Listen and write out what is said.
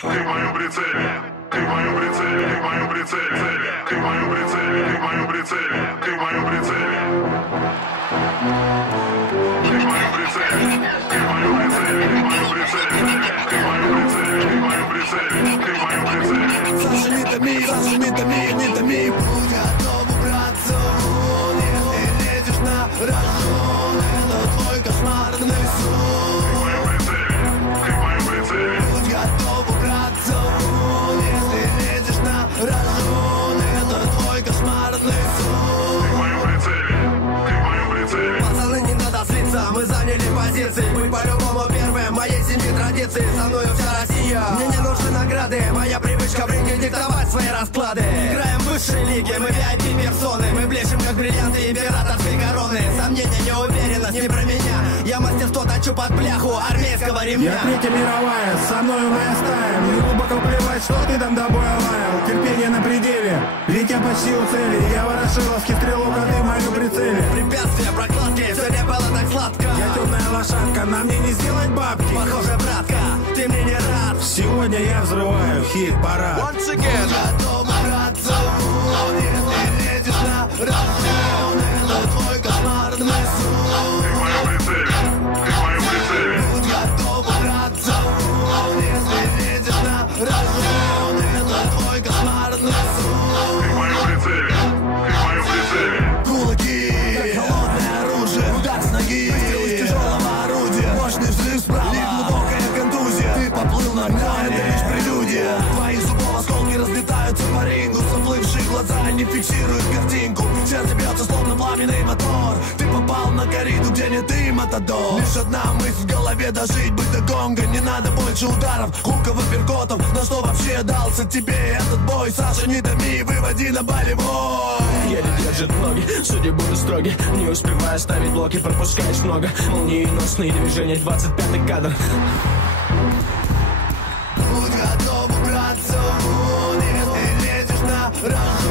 ты в моем прицеле, ты в моем прицеле, ты в моем прицеле, ты в моем прицеле, ты в моем прицеле, ты в моем прицеле. Ты в моем прицеле, ты в моем прицеле, ты в моем прицеле, ты в моем прицеле, ты в моем прицеле, ты в моем прицеле. Не томи, не томи, не томи Будь готов убраться Если лезешь на рожон традиции Со мною вся Россия. Мне не нужны награды Моя привычка в ринге диктовать свои расклады. Играем в высшей лиге, мы VIP персоны. Мы блещем как бриллианты императорской короны. Сомнения, неуверенность не про меня. Я мастерство точу под пляху армейского ремня. Я третья мировая, со мною моя стая. Мне глубоко плевать, что ты там до боя лаял Терпение на пределе, ведь я почти у цели. Я ворошиловский стрелок, а ты моем прицеле. Препятствия, прокладки, все не было так сладко. Я темная лошадка, на мне не сделать бабки. Похоже, Сегодня я взрываю хит-парад дно, это лишь прелюдия Твои зубов осколки разлетаются по рингу Заплывшие глаза не фиксируют картинку Сердце бьется словно пламенный мотор Ты попал на кориду, где не ты, Матадор Лишь одна мысль в голове дожить, быть до гонга Не надо больше ударов, хуков и перкотов На что вообще дался тебе этот бой? Саша, не томи, выводи на болевой Еле держит ноги, судьи будут строги Не успевая ставить блоки, пропускаешь много Молниеносные движения, 25-й кадр Rama.